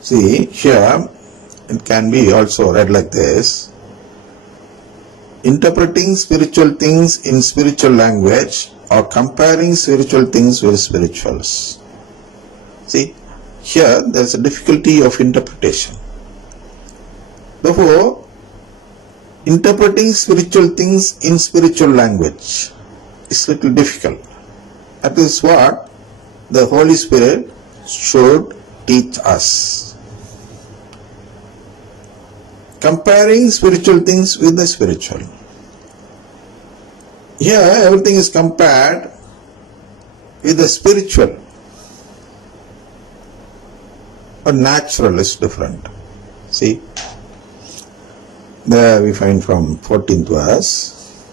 See, here it can be also read like this: interpreting spiritual things in spiritual language or comparing spiritual things with spirituals. See, here there is a difficulty of interpretation. Therefore, interpreting spiritual things in spiritual language is little difficult. That is what the Holy Spirit should teach us. Comparing spiritual things with the spiritual. Here everything is compared with the spiritual. But natural is different. See, there we find from 14th verse,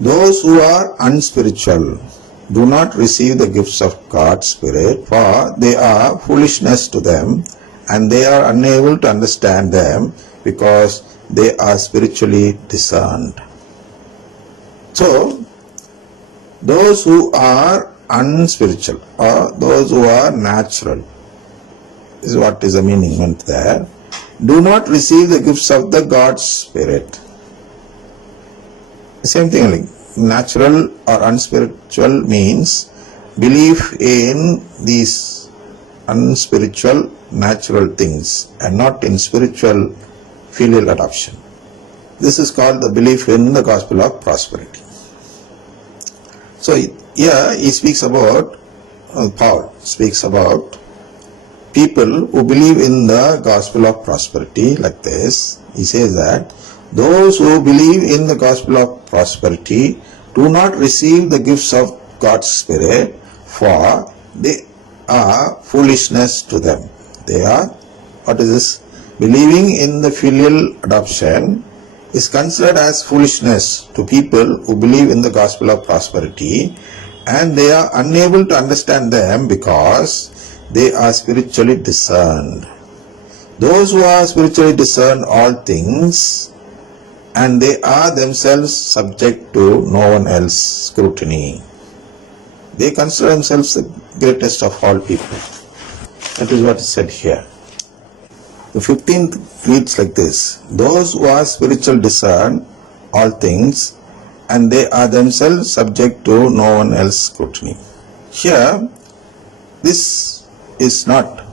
those who are unspiritual do not receive the gifts of God's Spirit, for they are foolishness to them, and they are unable to understand them because they are spiritually discerned. So, those who are unspiritual or those who are natural is what is the meaning meant there, do not receive the gifts of the God's Spirit. Same thing, like natural or unspiritual means belief in these unspiritual natural things and not in spiritual filial adoption. This is called the belief in the gospel of prosperity. So here he speaks about, Paul speaks about people who believe in the gospel of prosperity like this. He says that those who believe in the gospel of prosperity do not receive the gifts of God's Spirit, for they are foolishness to them. They are, what is this? Believing in the filial adoption is considered as foolishness to people who believe in the gospel of prosperity, and they are unable to understand them because they are spiritually discerned. Those who are spiritually discern all things, and they are themselves subject to no one else scrutiny. They consider themselves the greatest of all people. That is what is said here. The 15th reads like this: those who are spiritual discern all things, and they are themselves subject to no one else scrutiny. Here, this is not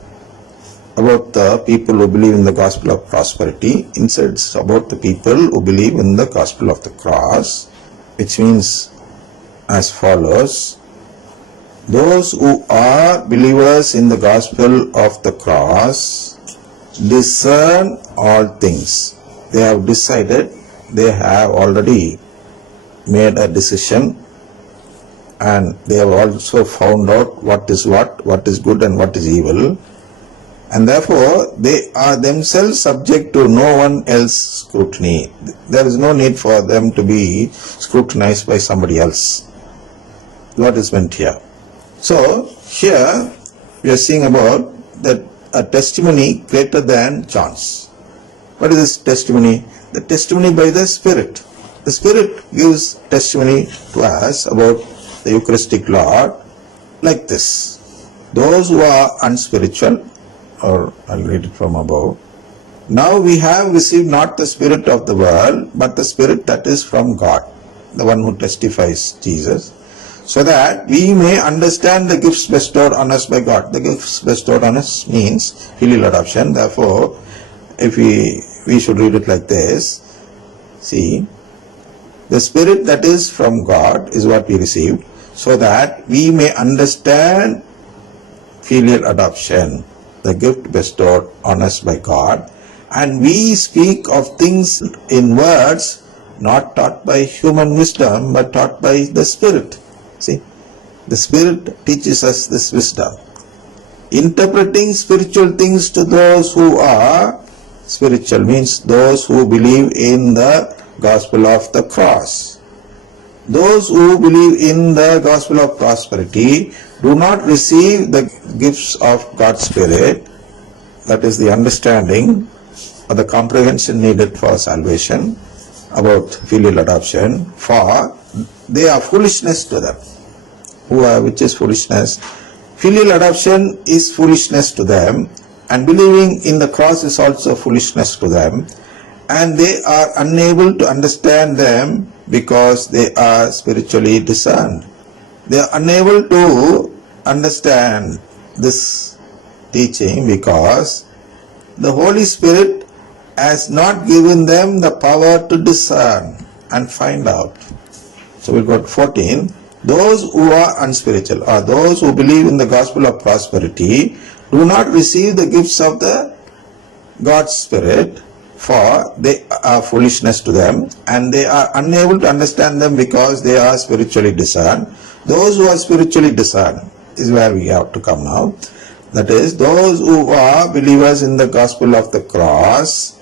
about the people who believe in the gospel of prosperity. Instead, it's about the people who believe in the gospel of the cross, which means as follows: those who are believers in the gospel of the cross discern all things. They have decided, they have already made a decision, and they have also found out what is good and what is evil, and therefore they are themselves subject to no one else scrutiny. There is no need for them to be scrutinized by somebody else. What is meant here? So here we are seeing about that a testimony greater than John's. What is this testimony? The testimony by the Spirit. The Spirit gives testimony to us about the Eucharistic Lord like this: those who are unspiritual, or I'll read it from above. Now we have received not the spirit of the world, but the Spirit that is from God, the one who testifies Jesus, so that we may understand the gifts bestowed on us by God. The gifts bestowed on us means filial adoption. Therefore, if we should read it like this: see, the Spirit that is from God is what we received, so that we may understand filial adoption, the gift bestowed on us by God, and we speak of things in words not taught by human wisdom, but taught by the Spirit. See, the Spirit teaches us this wisdom. Interpreting spiritual things to those who are spiritual means those who believe in the gospel of the cross. Those who believe in the gospel of prosperity do not receive the gifts of God's Spirit, that is the understanding or the comprehension needed for salvation about filial adoption, for they are foolishness to them. Which is foolishness? Filial adoption is foolishness to them, and believing in the cross is also foolishness to them, and they are unable to understand them because they are spiritually discerned. They are unable to understand this teaching because the Holy Spirit has not given them the power to discern and find out. So we'll go to 14. Those who are unspiritual, or those who believe in the gospel of prosperity, do not receive the gifts of the God's Spirit, for they are foolishness to them, and they are unable to understand them because they are spiritually discerned. Those who are spiritually discerned is where we have to come now. That is, those who are believers in the gospel of the cross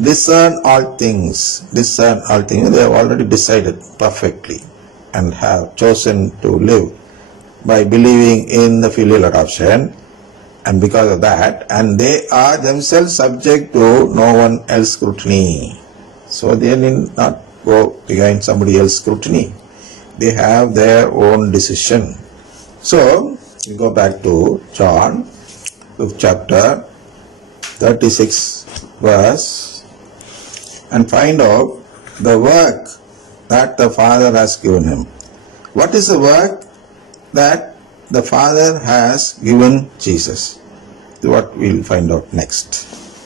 discern all things. Discern all things. They have already decided perfectly and have chosen to live by believing in the filial adoption, and because of that, and they are themselves subject to no one else scrutiny. So they need not go behind somebody else's scrutiny. They have their own decision. So we go back to John 5th chapter 36 verse and find out the work that the Father has given him. What is the work that the Father has given Jesus? What we'll find out next.